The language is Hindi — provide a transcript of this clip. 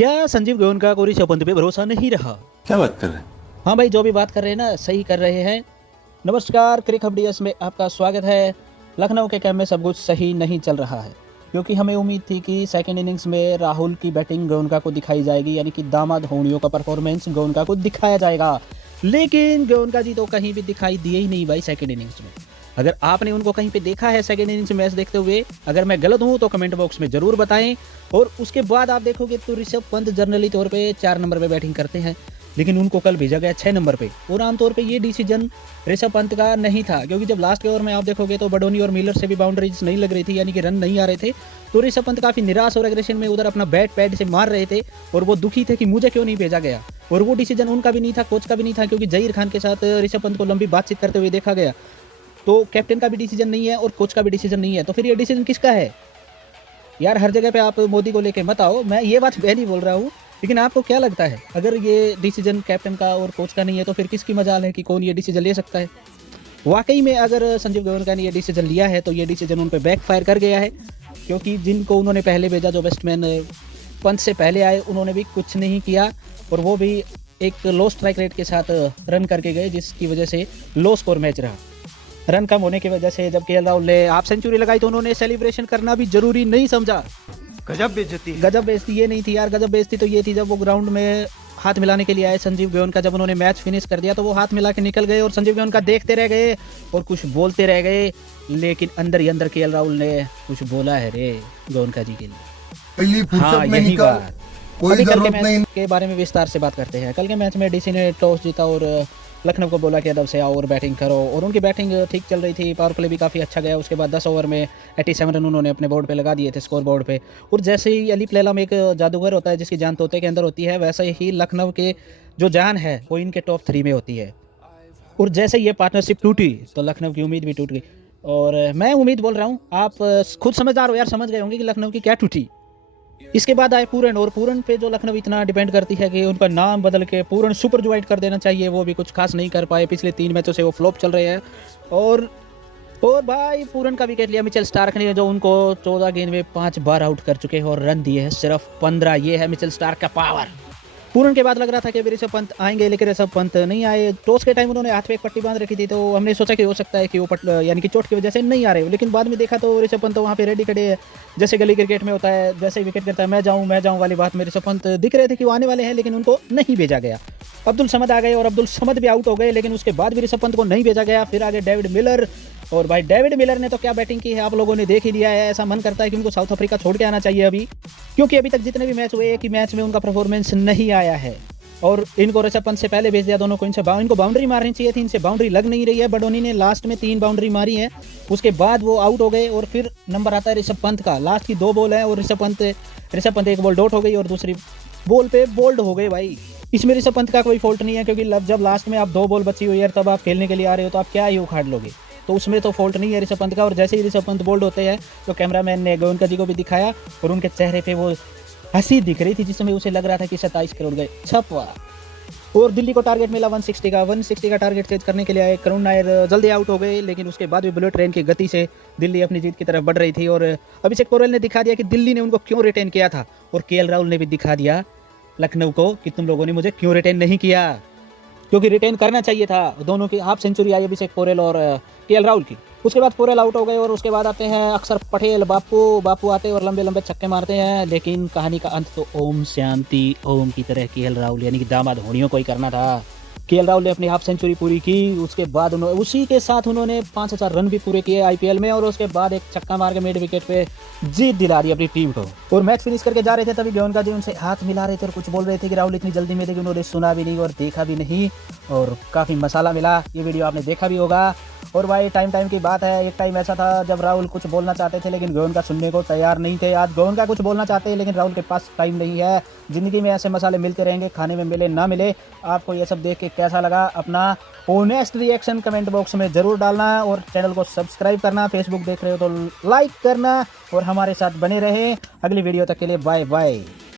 क्या संजीव गोयनका को ऋषभ पंत पे भरोसा नहीं रहा? क्या बात कर रहे हैं? हाँ भाई, जो भी बात कर रहे हैं ना सही कर रहे हैं। नमस्कार, क्रिक अपडेट्स में आपका स्वागत है। लखनऊ के कैंप में सब कुछ सही नहीं चल रहा है, क्योंकि हमें उम्मीद थी कि सेकंड इनिंग्स में राहुल की बैटिंग गोयनका को दिखाई जाएगी, यानी कि दामाद होनियों का परफॉर्मेंस गोयनका को दिखाया जाएगा। लेकिन गोयनका जी तो कहीं भी दिखाई दिए ही नहीं भाई सेकंड इनिंग्स में। अगर आपने उनको कहीं पे देखा है सेकंड इनिंग्स मैच देखते हुए, अगर मैं गलत हूँ तो कमेंट बॉक्स में ज़रूर बताएं। और उसके बाद आप देखोगे तो ऋषभ पंत जनरली तौर पे 4 नंबर पे बैटिंग करते हैं, लेकिन उनको कल भेजा गया 6 नंबर पे। और आमतौर पे ये डिसीजन ऋषभ पंत का नहीं था, क्योंकि जब लास्ट के ओवर में आप देखोगे तो बडोनी और मिलर से भी बाउंड्रीज नहीं लग रही थी, यानी कि रन नहीं आ रहे थे। तो ऋषभ पंत काफ़ी निराश और एग्रेशन में उधर अपना बैट पैड से मार रहे थे, और वो दुखी थे कि मुझे क्यों नहीं भेजा गया। और वो डिसीजन उनका भी नहीं था, कोच का भी नहीं था, क्योंकि जहीर खान के साथ ऋषभ पंत को लंबी बातचीत करते हुए देखा गया। तो कैप्टन का भी डिसीजन नहीं है और कोच का भी डिसीजन नहीं है, तो फिर ये डिसीजन किसका है? यार हर जगह पे आप मोदी को लेके मत आओ। मैं ये बात मैं नहीं बोल रहा हूँ, लेकिन आपको क्या लगता है अगर ये डिसीजन कैप्टन का और कोच का नहीं है तो फिर किसकी मजाल है कि कौन ये डिसीजन ले सकता है? वाकई में अगर संजीव गोयनका ने ये डिसीजन लिया है तो ये डिसीजन उन पर बैकफायर कर गया है, क्योंकि जिनको उन्होंने पहले भेजा, जो बैट्समैन पंत से पहले आए, उन्होंने भी कुछ नहीं किया, और वो भी एक लो स्ट्राइक रेट के साथ रन करके गए, जिसकी वजह से लो स्कोर मैच रहा। रन कम होने की वजह से जब केएल राहुल ने हाफ सेंचुरी लगाई तो उन्होंने सेलिब्रेशन करना भी जरूरी नहीं समझा। गजब बेइज्जती है। गजब बेइज्जती ये नहीं थी यार, गजब बेइज्जती तो ये थी जब वो ग्राउंड में हाथ मिलाने के लिए आए संजीव गोयनका। जब उन्होंने मैच फिनिश कर दिया तो वो हाथ मिला के निकल गए, और संजीव गोयनका देखते रह गए और कुछ बोलते रह गए, लेकिन अंदर ही अंदर केएल राहुल ने कुछ बोला है रे गोयनका जी के लिए। हाँ यही बात। अभी कल के मैच के बारे में विस्तार से बात करते हैं। कल के मैच में डीसी ने टॉस जीता और लखनऊ को बोला कि अदब से आओ और बैटिंग करो, और उनकी बैटिंग ठीक चल रही थी, पावर प्ले भी काफ़ी अच्छा गया। उसके बाद 10 ओवर में 87 रन उन्होंने अपने बोर्ड पे लगा दिए थे, स्कोर बोर्ड पे। और जैसे ही अली प्लेला में एक जादूगर होता है जिसकी जान तोते के अंदर होती है, वैसे ही लखनऊ के जो जान है वो इनके टॉप 3 में होती है। और जैसे ये पार्टनरशिप टूटी तो लखनऊ की उम्मीद भी टूट गई। और मैं उम्मीद बोल रहा हूँ, आप खुद समझदार हो यार, समझ गए होंगे कि लखनऊ की क्या टूटी। इसके बाद आए पूरन, और पूरन पे जो लखनऊ इतना डिपेंड करती है कि उनका नाम बदल के पूरन सुपर जुवाइट कर देना चाहिए, वो भी कुछ खास नहीं कर पाए। पिछले 3 मैचों से वो फ्लॉप चल रहे हैं। और भाई पूरन का विकेट लिया मिचेल स्टार्क ने, जो उनको 14 गेंद में 5 बार आउट कर चुके हैं और रन दिए हैं सिर्फ 15। ये है मिचेल स्टार्क का पावर। पूरन के बाद लग रहा था कि ऋषभ पंत आएंगे, लेकिन ऋषभ पंत नहीं आए। टॉस के टाइम उन्होंने हाथ पे एक पट्टी बांध रखी थी, तो हमने सोचा कि हो सकता है कि वो यानी कि चोट की वजह से नहीं आ रहे हो, लेकिन बाद में देखा तो ऋषभ पंत वहाँ पे रेडी खड़े हैं। जैसे गली क्रिकेट में होता है, जैसे विकेट गिरता है मैं जाऊँ वाली बात में ऋषभ पंत दिख रहे थे कि वो आने वाले हैं, लेकिन उनको नहीं भेजा गया। अब्दुल समद आ गए और अब्दुल समद भी आउट हो गए, लेकिन उसके बाद भी ऋषभ पंत को नहीं भेजा गया। फिर आगे डेविड मिलर, और भाई डेविड मिलर ने तो क्या बैटिंग की है, आप लोगों ने देख ही लिया है। ऐसा मन करता है कि उनको साउथ अफ्रीका छोड़ के आना चाहिए अभी, क्योंकि अभी तक जितने भी मैच हुए एक ही मैच में उनका परफॉर्मेंस नहीं आया है। और इनको ऋषभ पंत से पहले भेज दिया दोनों को। इनको बाउंड्री मारनी चाहिए थी, इनसे बाउंड्री लग नहीं रही है। बडोनी ने लास्ट में 3 बाउंड्री मारी है, उसके बाद वो आउट हो गए, और फिर नंबर आता है ऋषभ पंत का। लास्ट की 2 बॉल है और ऋषभ पंत एक बॉल डॉट हो गई और दूसरी बॉल पे बोल्ड हो गए। भाई इसमें ऋषभ पंत का कोई फॉल्ट नहीं है, क्योंकि जब लास्ट में आप 2 बॉल बची हुई है तब आप खेलने के लिए आ रहे हो, तो आप क्या ही उखाड़ लोगे? तो उसमें तो फॉल्ट नहीं है ऋषभ पंत का। और जैसे ही ऋषभ पंत बोल्ड होते हैं तो कैमरामैन ने गोयनका जी को भी दिखाया, और उनके चेहरे पे वो हंसी दिख रही थी, जिसमें उसे लग रहा था कि 27 करोड़ गए छपवा। और दिल्ली को टारगेट मिला 160 का टारगेट चेज करने के लिए आए। करुण नायर जल्दी आउट हो गए, लेकिन उसके बाद भी बुलेट ट्रेन की गति से दिल्ली अपनी जीत की तरफ बढ़ रही थी। और अभिषेक पोरेल ने दिखा दिया कि दिल्ली ने उनको क्यों रिटेन किया था, और केएल राहुल ने भी दिखा दिया लखनऊ को कि तुम लोगों ने मुझे क्यों रिटेन नहीं किया, क्योंकि रिटेन करना चाहिए था। दोनों की हाफ सेंचुरी आई अभिषेक पोरेल और केएल राहुल की। उसके बाद पोरेल आउट हो गए, और उसके बाद आते हैं अक्षर पटेल। बापू आते हैं और लंबे लंबे छक्के मारते हैं, लेकिन कहानी का अंत तो ओम शांति ओम की तरह केएल राहुल यानी कि दामाद होनियों को ही करना था। केएल राहुल ने अपनी हाफ सेंचुरी पूरी की, उसके बाद उसी के साथ उन्होंने 5000 रन भी पूरे किए आईपीएल में, और उसके बाद एक छक्का मार के मिड विकेट पे जीत दिला दी अपनी टीम को। और मैच फिनिश करके जा रहे थे, तभी गोयनका जी उनसे हाथ मिला रहे थे और कुछ बोल रहे थे कि राहुल इतनी जल्दी में थे कि उन्होंने सुना भी नहीं और देखा भी नहीं, और काफ़ी मसाला मिला। ये वीडियो आपने देखा भी होगा। और भाई टाइम की बात है, एक टाइम ऐसा था जब राहुल कुछ बोलना चाहते थे, लेकिन गोयनका सुनने को तैयार नहीं थे। आज गोयनका कुछ बोलना चाहते हैं, लेकिन राहुल के पास टाइम नहीं है। ज़िंदगी में ऐसे मसाले मिलते रहेंगे, खाने में मिले ना मिले। आपको ये सब देख के कैसा लगा, अपना ऑनेस्ट रिएक्शन कमेंट बॉक्स में ज़रूर डालना, और चैनल को सब्सक्राइब करना। फेसबुक देख रहे हो तो लाइक करना, और हमारे साथ बने रहें। अगली वीडियो तक के लिए बाय बाय।